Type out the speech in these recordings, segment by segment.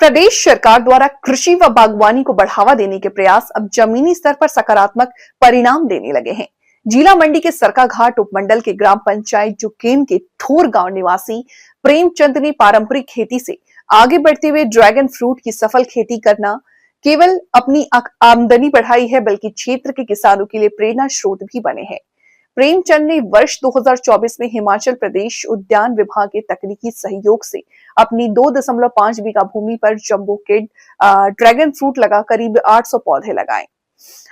प्रदेश सरकार द्वारा कृषि व बागवानी को बढ़ावा देने के प्रयास अब जमीनी स्तर पर सकारात्मक परिणाम देने लगे हैं। जिला मंडी के सरकाघाट उपमंडल के ग्राम पंचायत जुकेम के ठोर गांव निवासी प्रेमचंद ने पारंपरिक खेती से आगे बढ़ते हुए ड्रैगन फ्रूट की सफल खेती करना केवल अपनी आमदनी बढ़ाई है, बल्कि क्षेत्र के किसानों के लिए प्रेरणा स्रोत भी बने हैं। प्रेमचंद ने वर्ष 2024 में हिमाचल प्रदेश उद्यान विभाग के तकनीकी सहयोग से अपनी 2.5 बीघा भूमि पर जंबो किड ड्रैगन फ्रूट लगा करीब 800 पौधे लगाए।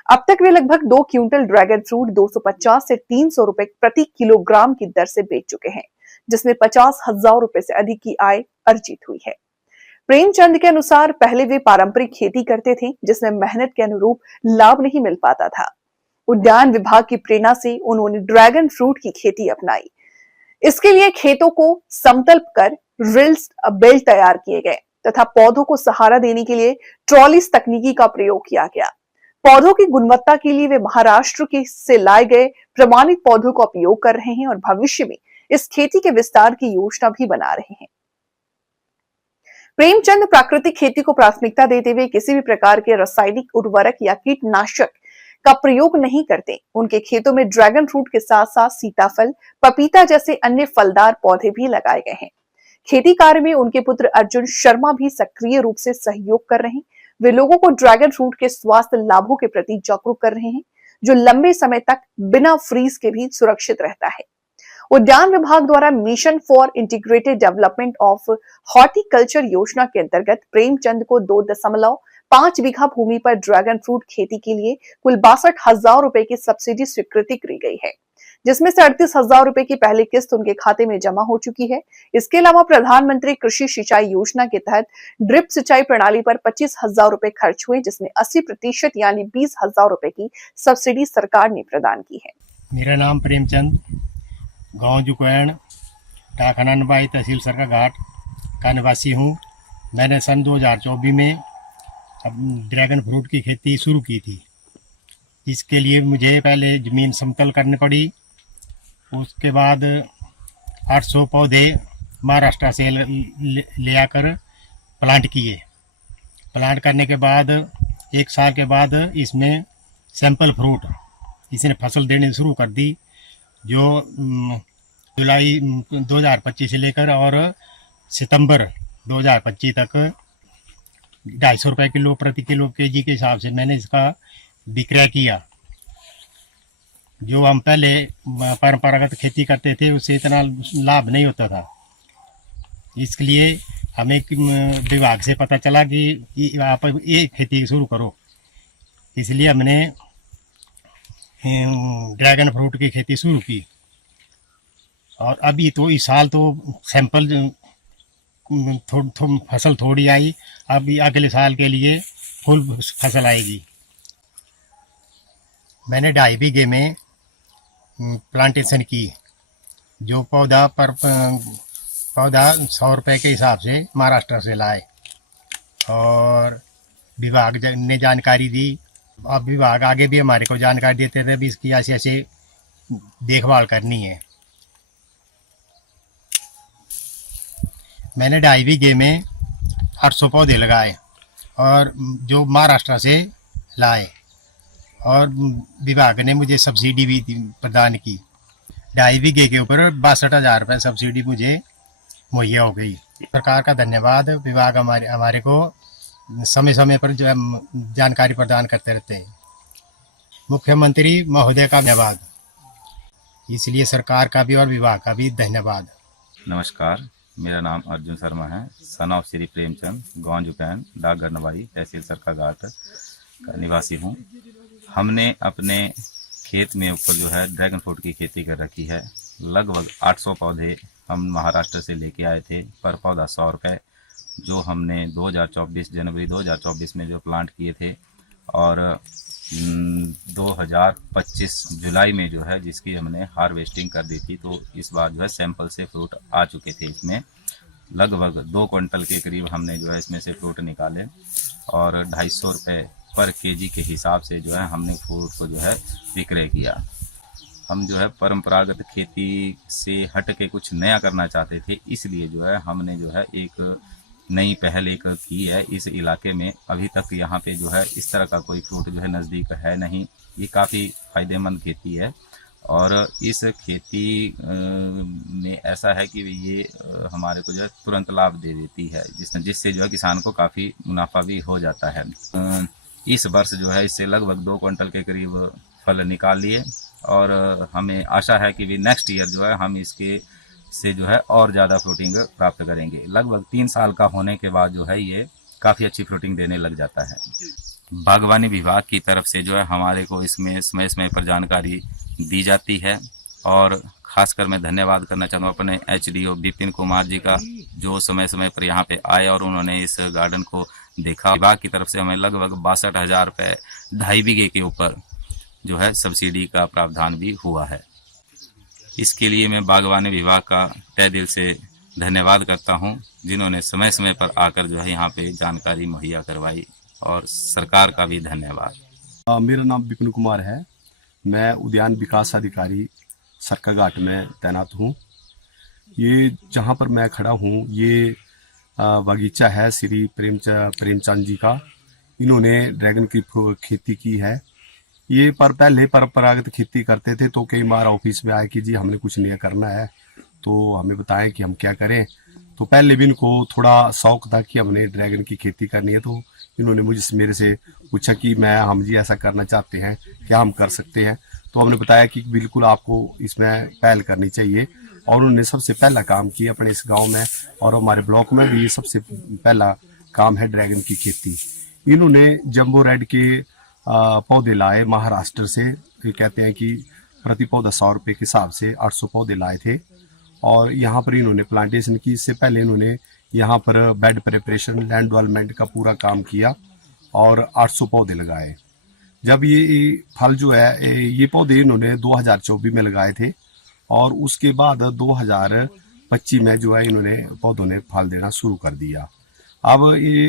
अब तक वे लगभग 2 क्विंटल ड्रैगन फ्रूट 250 से 300 रुपए प्रति किलोग्राम की दर से बेच चुके हैं, जिसमें 50,000 रुपए से अधिक की आय अर्जित हुई है। प्रेमचंद के अनुसार पहले वे पारंपरिक खेती करते थे, जिसमें मेहनत के अनुरूप लाभ नहीं मिल पाता था। उद्यान विभाग की प्रेरणा से उन्होंने ड्रैगन फ्रूट की खेती अपनाई। इसके लिए खेतों को समतल कर रिल्स बेल्ट तैयार किए गए तथा पौधों को सहारा देने के लिए ट्रॉलीज तकनीकी का प्रयोग किया गया। पौधों की गुणवत्ता के लिए वे महाराष्ट्र के से लाए गए प्रमाणित पौधों का उपयोग कर रहे हैं और भविष्य में इस खेती के विस्तार की योजना भी बना रहे हैं। प्रेमचंद प्राकृतिक खेती को प्राथमिकता देते हुए किसी भी प्रकार के रासायनिक उर्वरक या कीटनाशक का प्रयोग नहीं करते। उनके खेतों में ड्रैगन फ्रूट के साथ साथ सीताफल, पपीता जैसे अन्य फलदार पौधे भी लगाए गए हैं। खेती कार्य में उनके पुत्र अर्जुन शर्मा भी सक्रिय रूप से सहयोग कर रहे हैं। वे लोगों को ड्रैगन फ्रूट के स्वास्थ्य लाभों के प्रति जागरूक कर रहे हैं, जो लंबे समय तक बिना फ्रीज के भी सुरक्षित रहता है। उद्यान विभाग द्वारा mission for integrated development of horticulture योजना के अंतर्गत प्रेमचंद को 2.5 बीघा भूमि पर ड्रैगन फ्रूट खेती के लिए कुल 62,000 रुपए की सब्सिडी स्वीकृति की गई है, जिसमें से 38,000 रुपए की पहली किस्त उनके खाते में जमा हो चुकी है। इसके अलावा प्रधानमंत्री कृषि सिंचाई योजना के तहत ड्रिप सिंचाई प्रणाली पर 25,000 रुपए खर्च हुए, जिसमें 80% यानी 20,000 रुपए की सब्सिडी सरकार ने प्रदान की है। मेरा नाम प्रेमचंद, गांव जुकैन, डाकखाना नंबाई, तहसील सरकाघाट का निवासी हूँ। मैंने सन 2024 में ड्रैगन फ्रूट की खेती शुरू की थी। इसके लिए मुझे पहले ज़मीन समतल करनी पड़ी। उसके बाद 800 पौधे महाराष्ट्र से ले आकर प्लांट किए। प्लांट करने के बाद 1 साल के बाद इसमें सैंपल फ्रूट इसने फसल देनी शुरू कर दी, जो जुलाई 2025 से लेकर और सितंबर 2025 तक 250 रुपये किलो प्रति किलो केजी के हिसाब से मैंने इसका विक्रय किया। जो हम पहले परंपरागत खेती करते थे उससे इतना लाभ नहीं होता था। इसलिए हमें विभाग से पता चला कि आप ये खेती शुरू करो, इसलिए हमने ड्रैगन फ्रूट की खेती शुरू की। और अभी तो इस साल तो सैंपल फसल थोड़ी आई, अभी अगले साल के लिए फुल फसल आएगी। मैंने 2.5 बीघे में प्लांटेशन की। जो पौधा 100 रुपये के हिसाब से महाराष्ट्र से लाए और विभाग ने जानकारी दी। अब विभाग आगे भी हमारे को जानकारी देते थे भी इसकी ऐसे देखभाल करनी है। मैंने 2.5 बीघे में 800 पौधे लगाए और जो महाराष्ट्र से लाए, और विभाग ने मुझे सब्सिडी भी प्रदान की। 2.5 बीघे के ऊपर 62,000 रुपये सब्सिडी मुझे मुहैया हो गई। सरकार का धन्यवाद। विभाग हमारे को समय समय पर जो जानकारी प्रदान करते रहते हैं। मुख्यमंत्री महोदय का धन्यवाद। इसलिए सरकार का भी और विभाग का भी धन्यवाद। नमस्कार, मेरा नाम अर्जुन शर्मा है, सन ऑफ श्री प्रेमचंद, गांव जुकैन, डाकघर नवाई, तहसील सरकाघाट का निवासी हूँ। हमने अपने खेत में ऊपर जो है ड्रैगन फ्रूट की खेती कर रखी है। लगभग 800 पौधे हम महाराष्ट्र से लेके आए थे, पर पौधा 100 रुपये, जो हमने 2024 जनवरी 2024 में जो प्लांट किए थे, और 2025 जुलाई में जो है जिसकी हमने हार्वेस्टिंग कर दी थी। तो इस बार जो है सैंपल से फ्रूट आ चुके थे। इसमें लगभग 2 क्विंटल के करीब हमने जो है इसमें से फ्रूट निकाले और 250 रुपये पर केजी के हिसाब से जो है हमने फ्रूट को जो है विक्रय किया। हम जो है परंपरागत खेती से हट के कुछ नया करना चाहते थे, इसलिए जो है हमने जो है एक नई पहल एक की है। इस इलाके में अभी तक यहाँ पे जो है इस तरह का कोई फ्रूट जो है नज़दीक है नहीं। ये काफ़ी फायदेमंद खेती है और इस खेती में ऐसा है कि ये हमारे को जो है तुरंत लाभ दे देती है, जिससे जो है किसान को काफ़ी मुनाफा भी हो जाता है। इस वर्ष जो है इससे लगभग 2 क्विंटल के करीब फल निकाल लिए और हमें आशा है कि भी नेक्स्ट ईयर जो है हम इसके से जो है और ज़्यादा फ्रूटिंग प्राप्त करेंगे। लगभग 3 साल का होने के बाद जो है ये काफ़ी अच्छी फ्रूटिंग देने लग जाता है। बागवानी विभाग की तरफ से जो है हमारे को इसमें समय समय पर जानकारी दी जाती है और खासकर मैं धन्यवाद करना चाहता हूँ अपने HDO विपिन कुमार जी का, जो समय समय पर यहाँ पे आए और उन्होंने इस गार्डन को देखा। विभाग की तरफ से हमें लगभग 62,000 रुपये 2.5 बीघे के ऊपर जो है सब्सिडी का प्रावधान भी हुआ है। इसके लिए मैं बागवानी विभाग का तहे दिल से धन्यवाद करता हूं, जिन्होंने समय समय पर आकर जो है यहाँ पे जानकारी मुहैया करवाई, और सरकार का भी धन्यवाद। मेरा नाम विपिन कुमार है। मैं उद्यान विकास अधिकारी सरकाघाट में तैनात हूँ। ये जहाँ पर मैं खड़ा हूँ ये बगीचा है श्री प्रेमचंद जी का। इन्होंने ड्रैगन की खेती की है। ये पहले परंपरागत खेती करते थे, तो कई बार ऑफिस में आए कि जी हमने कुछ नया करना है, तो हमें बताएं कि हम क्या करें। तो पहले भी इनको थोड़ा शौक था कि हमने ड्रैगन की खेती करनी है, तो इन्होंने मेरे से पूछा कि हम जी ऐसा करना चाहते हैं, क्या हम कर सकते हैं। तो हमने बताया कि बिल्कुल आपको इसमें पहल करनी चाहिए, और उन्होंने सबसे पहला काम किया अपने इस गाँव में, और हमारे ब्लॉक में भी ये सबसे पहला काम है ड्रैगन की खेती। इन्होंने जम्बो रेड के पौधे लाए महाराष्ट्र से। ये कहते हैं कि प्रति पौधा 100 रुपये के हिसाब से 800 पौधे लाए थे, और यहाँ पर इन्होंने प्लांटेशन की। इससे पहले इन्होंने यहाँ पर बेड प्रिपरेशन, लैंड डेवलपमेंट का पूरा काम किया और 800 पौधे लगाए। जब ये फल जो है ये पौधे इन्होंने 2024 में लगाए थे, और उसके बाद 2025 में जो है इन्होंने पौधों ने फल देना शुरू कर दिया। अब ये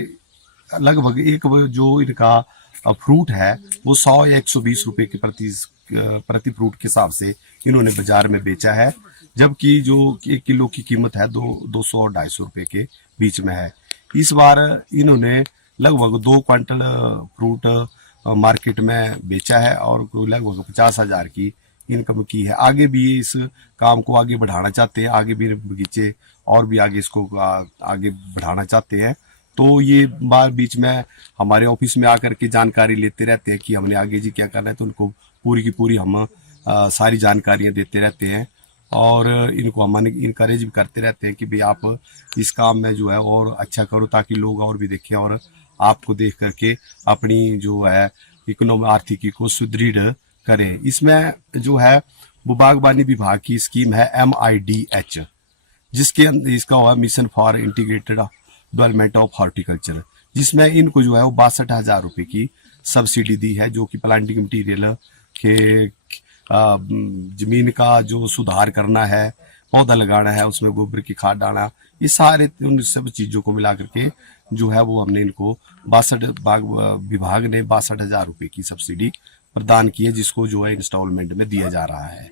लगभग एक जो इनका फ्रूट है वो 100 या 120 रुपए के प्रति फ्रूट के हिसाब से इन्होंने बाजार में बेचा है, जबकि जो 1 किलो की कीमत है 200 और 250 रुपए के बीच में है। इस बार इन्होंने लगभग 2 क्विंटल फ्रूट मार्केट में बेचा है और लगभग 50,000 की इनकम की है। आगे भी इस काम को आगे बढ़ाना चाहते हैं, आगे भी बगीचे और भी आगे इसको आगे बढ़ाना चाहते हैं। तो ये बार बीच में हमारे ऑफिस में आकर के जानकारी लेते रहते हैं कि हमने आगे जी क्या करना है, तो उनको पूरी की पूरी हम सारी जानकारियां देते रहते हैं, और इनको हम इनकरेज भी करते रहते हैं कि भाई आप इस काम में जो है और अच्छा करो, ताकि लोग और भी देखें और आपको देख करके अपनी जो है इकोनॉमी आर्थिकी को सुदृढ़ करें। इसमें जो है वो बागवानी विभाग की स्कीम है MIDH, जिसके अंदर इसका हुआ mission for integrated development of horticulture, जिसमें इनको जो है वो 62,000 रुपए की सब्सिडी दी है, जो कि प्लांटिंग मटीरियल के जमीन का जो सुधार करना है, पौधा लगाना है, उसमें गोबर की खाद डालना, ये सारे उन सब चीजों को मिला करके जो है वो हमने इनको विभाग ने 62,000 रुपए की सब्सिडी प्रदान की है, जिसको जो है इंस्टॉलमेंट में दिया जा रहा है।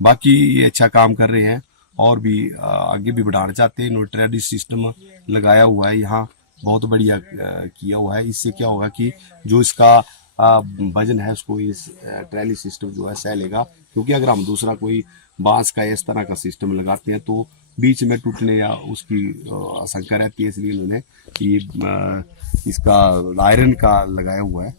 बाकी ये अच्छा काम कर रहे हैं और भी आगे भी बढ़ाना चाहते हैं। इन्होंने ट्रेडी सिस्टम लगाया हुआ है, यहाँ बहुत बढ़िया किया हुआ है। इससे क्या होगा कि जो इसका वजन है उसको इस ट्रैली सिस्टम जो है सह लेगा, क्योंकि अगर हम दूसरा कोई बांस का इस तरह का सिस्टम लगाते हैं तो बीच में टूटने या उसकी आशंका रहती है। इसलिए इन्होंने ये इसका आयरन का लगाया हुआ है।